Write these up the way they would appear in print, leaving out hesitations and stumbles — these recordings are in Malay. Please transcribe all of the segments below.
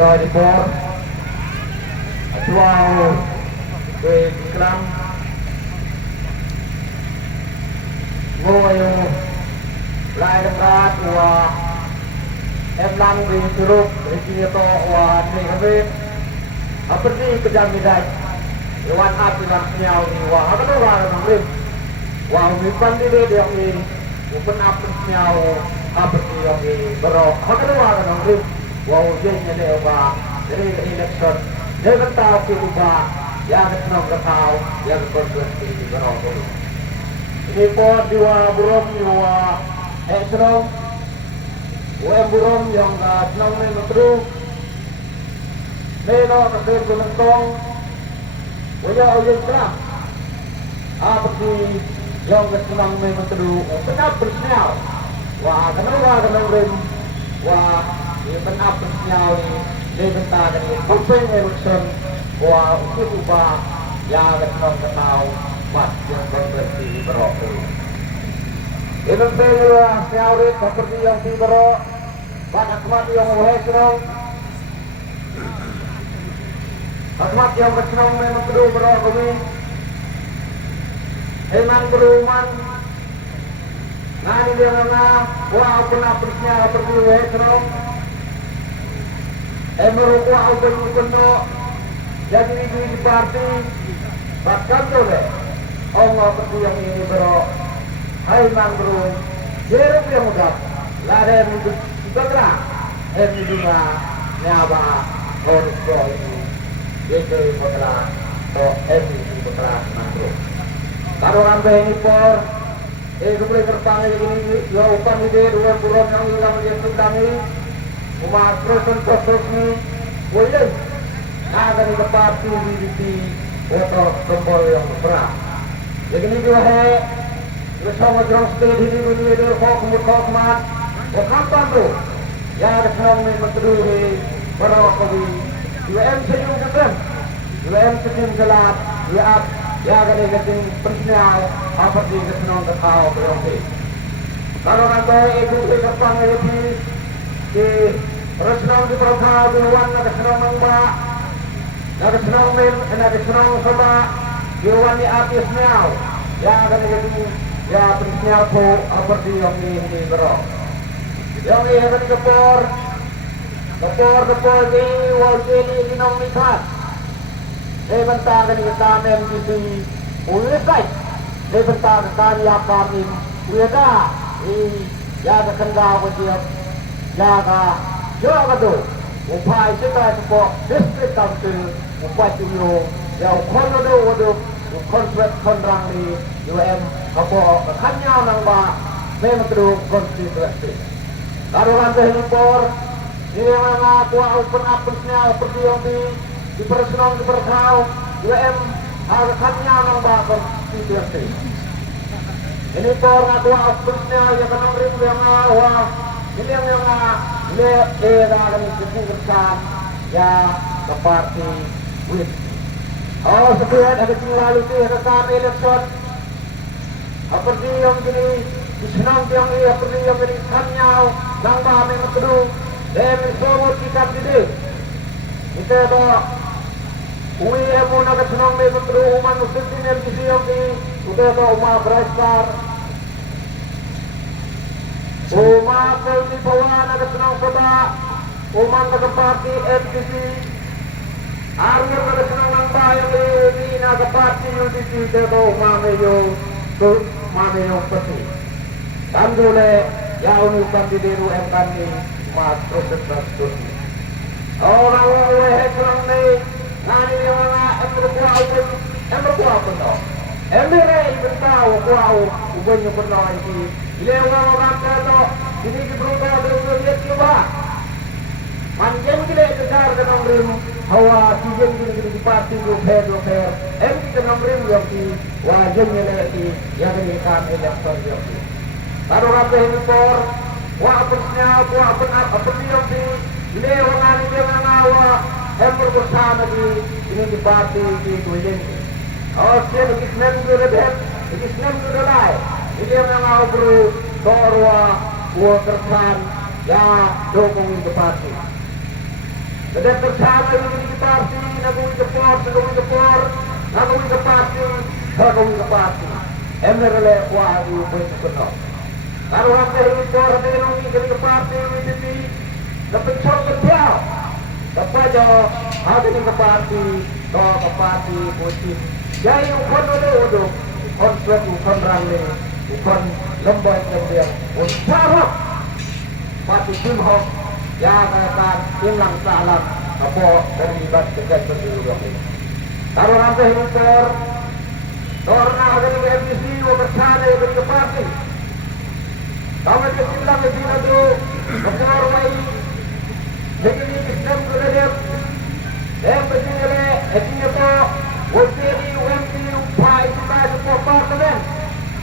di por atuau ke klang ngồi lại đâm ra của em lang di suruh rezeki to wa ni kami apa ni kejam midai lewat hati dan sinyal ni wa apa tu wa nangrim wa umpan di dia ni open up sinyal apa ni yang ni berok apa tu wa nangrim wa ujungnya dia wa dari election dia kan tahu kita ya kenal tahu ya konstitusi berok ini pun dua burung dua ekstrom Uem burung yang senang main mentru, Neno kasih bermentong, uya kelam. Apa sih yang senang main mentru? Penap bersinyal. Wah, kenapa rim? Wah, ini penap bersinyal ni bentar ni. Kuping election. Wah, untuk ubah yang senang tahu mat yang berbersi berokok. Ini saya siarit seperti yang di berok. Banyak mati yang berhasil. Asmat yang bersenang memang kedua berok kami. Eman beruman. Nani dia mana? Wah pernah bersnya seperti berhasil. Emeru wah penuh. Jadi di parti. Bahkan tu deh. Allah seperti yang ini berok. Hai man berum. Jeruk yang mudah. Lada yang mudah. Betra, ini juga nyawa harus kau ini, jadi betra, to ini betra nanti. Kalau sampai ini por, boleh tertang ini, ya upah ini dua bulan yang hilang dia sedang ini, umat proses ini, boleh, ada di tempat di foto tombol yang berat. Jadi ini juga bersama jelas di dunia dia kau kemat. Kapan tu? Ya senang menteri berokobi. UM senyum kan? UM senyum gelap. Ya kadang-kadang pensial apa sih kesenang kau berokok. Kalau nanti itu kepan itu di resnang di perkara tuan nak kesenang mangba, nak kesenang soba, tuan di atas niau. Ya kadang-kadang ya pensial tu apa sih yang ini berokok. Yang ini akan kepor di wakili inong mithat. Saya bentakan di kamen di ulikai. Saya bentakan kami apamin uliada. Jaga kendal wajib, jaga tu. Upaya kita itu distrik council upaya tujuh. Yang konodo wadu konflik kondrang di UM kapor hanya nangba memang terus konstitusi. Kalau lantai impor, ini mana kuah open up-nya seperti yang di personal di perkau, UM harusnya nambah konstitusi. Ini por kuah open-nya yang kenal ribu yang wah, ini yang ini era kami keputusan ya seperti wit. Oh sekian ada tinggal itu rekam election, seperti yang ini disenang yang ini seperti yang ini kanyau. Nang kami mengedu, demi semua kita tidak. Kita tu, uwi emu nak senang mengedu umat muslim di negeri ini. Kita tu umat berasal. Umat di bawah nak senang soda, umat nak parti FDC. Arya nak senang nangba yang ini nak parti UDC. Kita tu umat meyo peti. Tandule. Ya unukan di deru kami mat proses terus. Orang kurang ni, nani yang mana emberkuah penuh. Emberai bertahu kuau ubahnya penuh ini. Ile orang kata ini diberubah dengan dia cuba. Manjang kita kejar dengan rim hawa sijen kita di parti doper. Kita dengan rim yang di wajahnya lagi yang dikan elektron yang di. Kalau apa ini por, wah persnya, wah apa yang di lewangan dia mengawa, bersama di parti di Kuwait. Oh, siapa Islam sudah lain. Ini yang mengawa bro, torwa, buat tersan, ya dukung itu parti. Sedang tercapai di parti, nagawin ke por, nagawin ke parti. Emerle wahyu benukuno. Kalau apa ini por denungi ke parti ini, dapat contoh dia. Dapat jo, ada di ke parti politik. Jadi ukon ada, ukon suatu ukon rangne, ukon lembaga dia, ukon parti Timhok yang akan hilang salam apa terlibat dengan penduduk ini. Kalau sampai ini torna ada di MPC, bersama dengan ke parti. Kami kesimpulan di sini tu, berkorban. Jadi Islam berdebat. MPC ini, ini tu, UPD, UMP, UPAI, UPAI, Parlimen,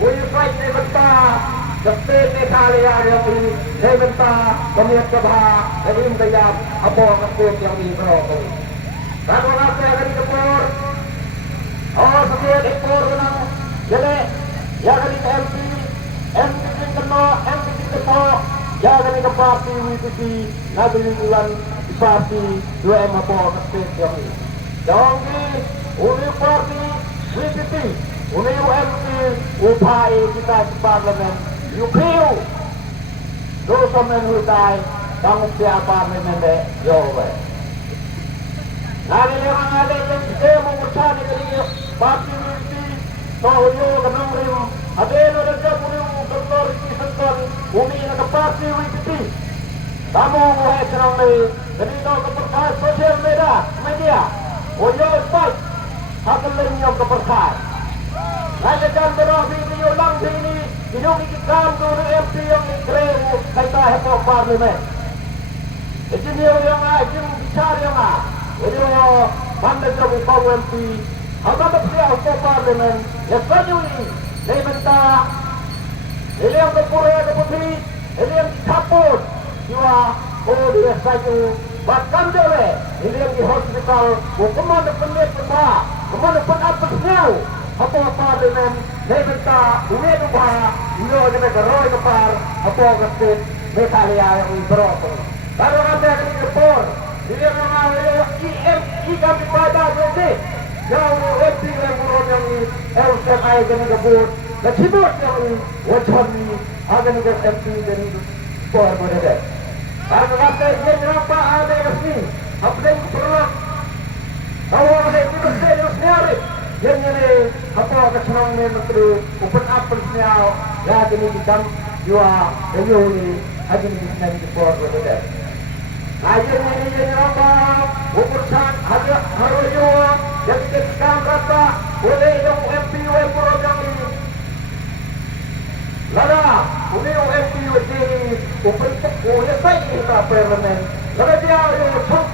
UPAI bentar. Jepit Meghalaya yang ini, bentar Pemilik Sabha, yang bayar apa maksud yang ini berokok. Kalau nanti akan dikepor, setiap ekor menang, jadi yang akan di MPC kena, yang akan di parti WPC, nanti bulan di parti 2M apa maksud yang ini. Jadi, uni parti WPC, uni UMP, UPAI kita di parlemen. UPU dosa menhutai tanggung siapa memende yowe. Nari yang ada yang kita mengucap dari parti ini, tahu yo kenang rim. Ada yang ada jabun doktor kisahkan umi nak parti ini. Kamu mulai senang ni, jadi tahu kepercayaan sosial media. Oyo spike, hakal yang kepercayaan. Raja Chandra video lang ini. Yung ikikan ko ng MP yung ikreo kay tayo po parlimen. Ito niyo yung bicara yung ito yung mandag na po MP. Habang siya po parlimen, yasa nyo na ibenta, ili ang kapura na puti, ili ang kapot, siwa, o yasa nyo, bahkan dole, ili ang hospital, o kumanda panlit pa, kumanda panapas niyo, apa parlimen, Nebenta, ini lupa, ini ada negara itu par, apa kesini, Meghalaya yang berapa. Kalau nanti akan dikepor, dia mengalami kami pada jadi, yang lebih yang buruk yang ini, LCM akan dikepor, dan cibut yang ini, wajan ini, akan dikepor dari por berada. Kalau nanti dia berapa ada yang sini, apa yang perlu, kalau ada yang bersih yang sendiri. Yang ini apa kesenangan menteri open up persniau ya ini kita jua ini aja ini kita di por berada. Aja ini apa urusan harus jua yang kita berapa boleh yang MP program ini. Lada, ini MP ini open oleh saya kita parlimen. Lada dia cok,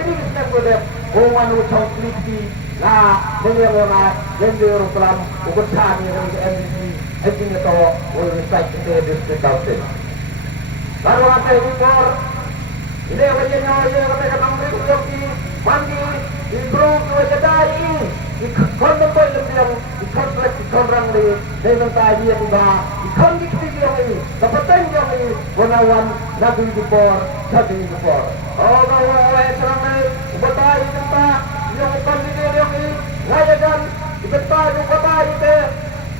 ini kita boleh orang cok lagi. Nah, ini orang yang diuruskan urusan yang di MPC, ini tu urusan kita di sekitar. Baru ada ini por, ini wajahnya yang mereka nampak lagi mandi di grup wajah ini, di konten yang di kontrak di orang di dengan tadi yang di kondisi yang ini, dapatan yang ini, gunawan nabi di por, jadi di por. Oh, kalau orang seramai, betai tempat. Yung pamilya yung ngayagan, ibetay yung batay ite,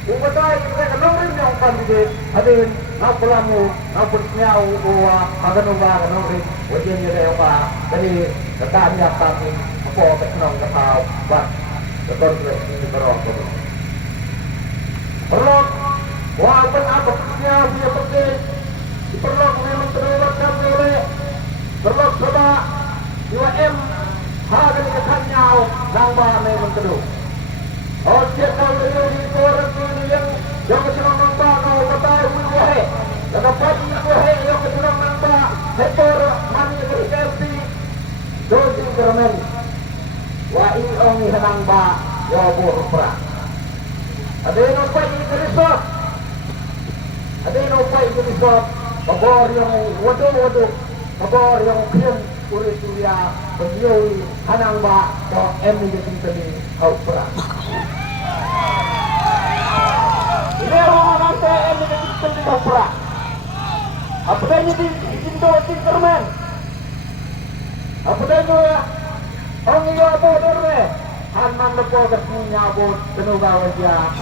yung batay ite, kanong rin yung pamilya, adin, napulang mo, napulis niya, uwa, kanong rin, wajen nyo na yung dali, nataan niya kami, ako, kasinong kataw, bak, katondres, hindi barong ko. Perlok, walaupun apa niya, biya pagkil, iperlok, memang terlibat kami ulit, perlok, coba, 2M, Hagan ketanyau nang ba may mentero. O siya kang yung orang ini yang kesenang nang ba kau batay buhay. Dapat buhay yang kesenang nang ba hepor mani berkelpi. Dosi kermen. Wa iong nang ba yo burpra. Ada yang pa iterisot. Ada yang pa iterisot. Pabor yang waduh. Pabor yang kian Uri Surya Penyoi Hanang Ba Ko Emi Jadi Tadi Kau Perang Ini orang nanti Emi Jadi Tadi Kau Perang Apa yang jadi Indo Tinkerman Apa demo ya? Ang iyo bodoh re. Hanman lepo kesnya bot tenuga wajah.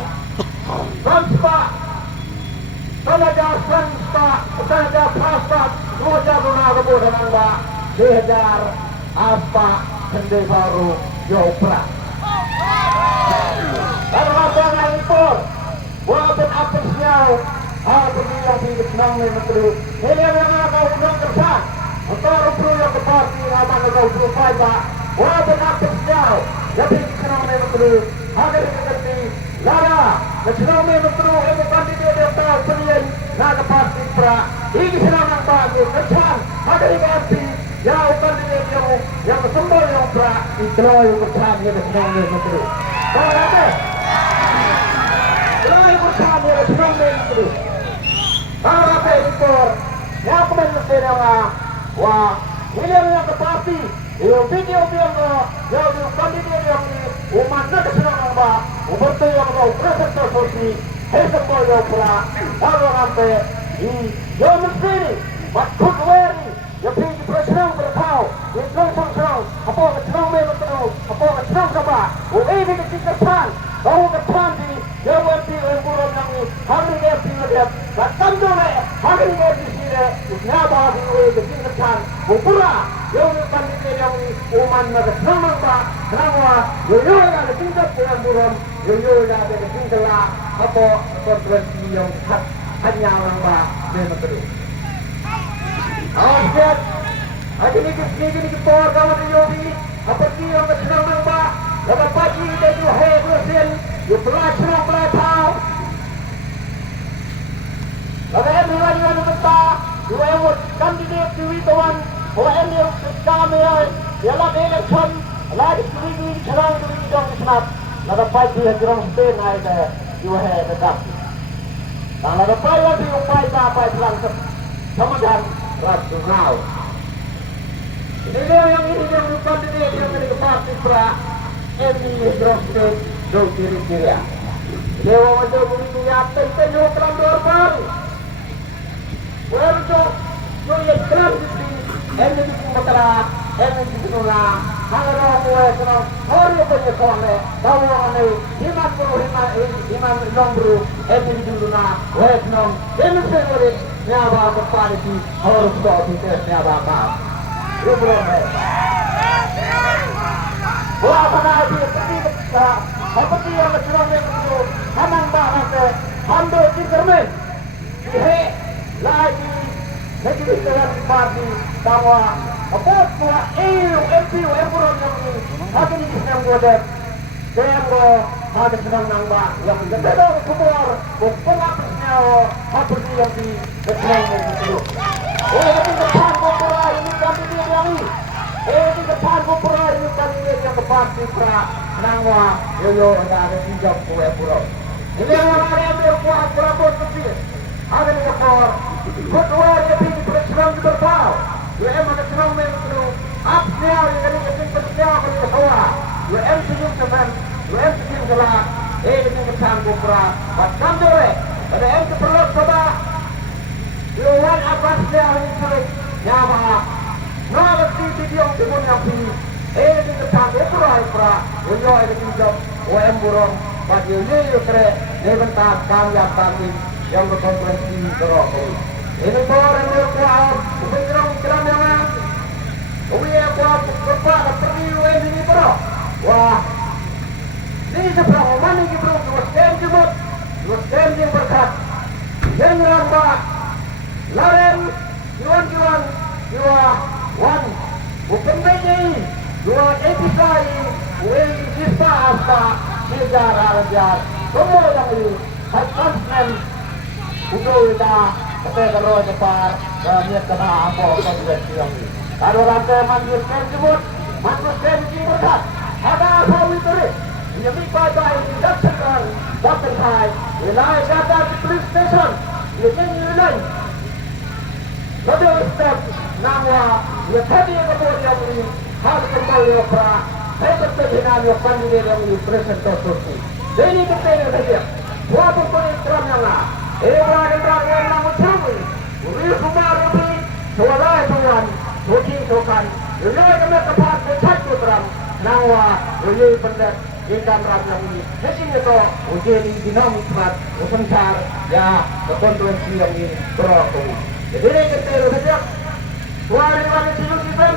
Sanspa. Talaga sanspa. Talaga paspat. Roja guna lepo dengan ba. Dejar apa sende baru jopra. Kalau apa yang impor. Buatan apa siau. Apa yang dikenang menteri. Ini yang ada undang kerja. Antara perlu yang berparti aman atau berupaya pak. Buatan apa siau. Jadi dikenang menteri. Ada yang mengerti. Lara. Dikenang menteri. Ini kandidat yang tahu pilihan. Naga parti pra. Ini senang yang bagi. Kecan. Ada yang mengerti. Yang kandidat yang semua yang pra. Itulah yang kecan. Yang dikenang menteri. Kalau ada. Lain bersama yang senang menteri. Para pekor, yang kementerian yang wah, miliar yang keparti, yang video yang kandidat yang umat nak senang apa, umat yang mau presenter sosial, hesap yang pula, kalau sampai di yang menteri, maksud wari, yang pergi presiden berkau, yang senang, apa senang menteri, apa senang apa, ini dikatakan, baru depan di Jawa Timur burung yang ini, hari ini dia datang dulu, hari ini di sini, nyaba di dikatakan, bukura, yang kandidat yang ini, umat nak senang apa, kenapa? Yoyo ada tingkat yang burung, yoyo ada tingkat lah, apa konferensi yang hanya orang bah menteri. Awas lihat, hari ini kita kawan yogi, apa sih yang senang apa? Dapat pagi kita itu bersin, you flash no tahu. Lalu ini lagi mentah, you yang kandidat di Tawan, orang yang kami dalam election, lagi ini cerang di dong senat. Lalu pagi yang cerang Spain ada, you tetap. Dan lalu pagi lagi upaya apa langsung sama dengan rasional. Ini yang kandidat yang dari parti pra. Ini drostek do kiri-kiri ya. Dewa wajah begitu nyata itu yo terang baru. Wajo yo ya terang di ini di Sumatera, ini di Sula, hangro kowe kono hori punya kone, tahu ane himan nombru, ini di Sula, wae nom, ini sendiri nyaba berpari di harus do di nyaba ka. Yo belum. Wah, mana dia kita, apa dia yang senang itu, hamang bahasa, hamdo cikermen, lagi dengan parti bahwa apa semua MPU yang ini, akan disenang bodoh, saya ada senang nambah, yang berbeda kubur, pengapusnya, apa sih yang disenang itu. Ini depan kubur ini kami dialami. Di depan kupura ini kandidat yang berparti pra nangwa yoyo ada tiga kue pura. Ini yang ada berkuat berapa kecil. Ada yang berkuat. Kedua dia pergi presiden berpau. Dia emang senang menteri. Apnya yang ini yang bersiap berkuat. Dia MCU teman. Dia MCU gelap. Ini depan kupura. Bahkan dore. Ada yang perlu coba. Dia wan abasnya ini sulit. Nyama. Naga video timur yang ini di depan ukuran pra, ujo ini tidak, OM burung, bagi ini kere, nebentak kami yang berkonferensi berokok. Ini orang yang kuat, bergerak yang yang kuat berpada pergi ini bro. Wah, ini seberapa mana ini bro, dua sen yang berkat, yang rambak, laren, juan. Wan, bukan begini. Dua episode, ini kisah apa sejarah rakyat. Semua yang ini, hanya untuk kita terus cepat dan kena apa konvensi yang ini. Kalau rantai manusia sebut, manusia ini berkat. Ada apa itu? Yang pada ini datang, wilayah data di police station, ini wilayah. Kedua step nama ya tadi yang kemudian ini harus kembali pra saya berpikirkan yang kandidat yang ini presenter sosial. Jadi kita saja buat program yang lah. Orang yang namun cumi, uri kumar uri suara tuan, suci sokan, Lelai kami kepat bersatu terang nawa lelai pendat ikan rajang ini. Mesin itu ujian dinamik mat usencar ya kekontrol yang ini berlaku. Jadi kita saja wali silu kita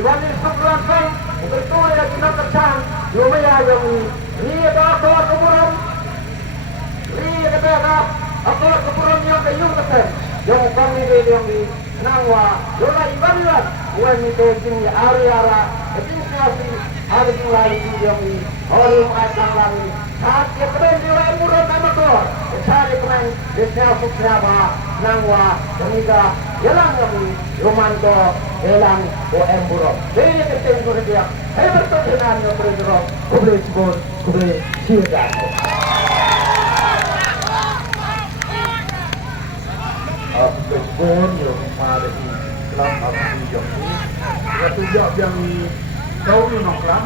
wali sebelah sang betul ya kita tercang dua yang ini apa keburan ini kata apa keburan yang kayung kata yang kami yang di nawa yola ibadilah wan itu jini area efisiensi ada mulai yang di orang macam lagi saat dia keren di lain murah nama kor cari keren desnya suksaba nawa kamiga yalang kami romanto yalang OM buro ini kita yang dia hebat terkenal yang berdua kubli sebut kubli siaga Pun yang ada di kelam api yang ini, ya tujuh yang tahu ni nak kelam.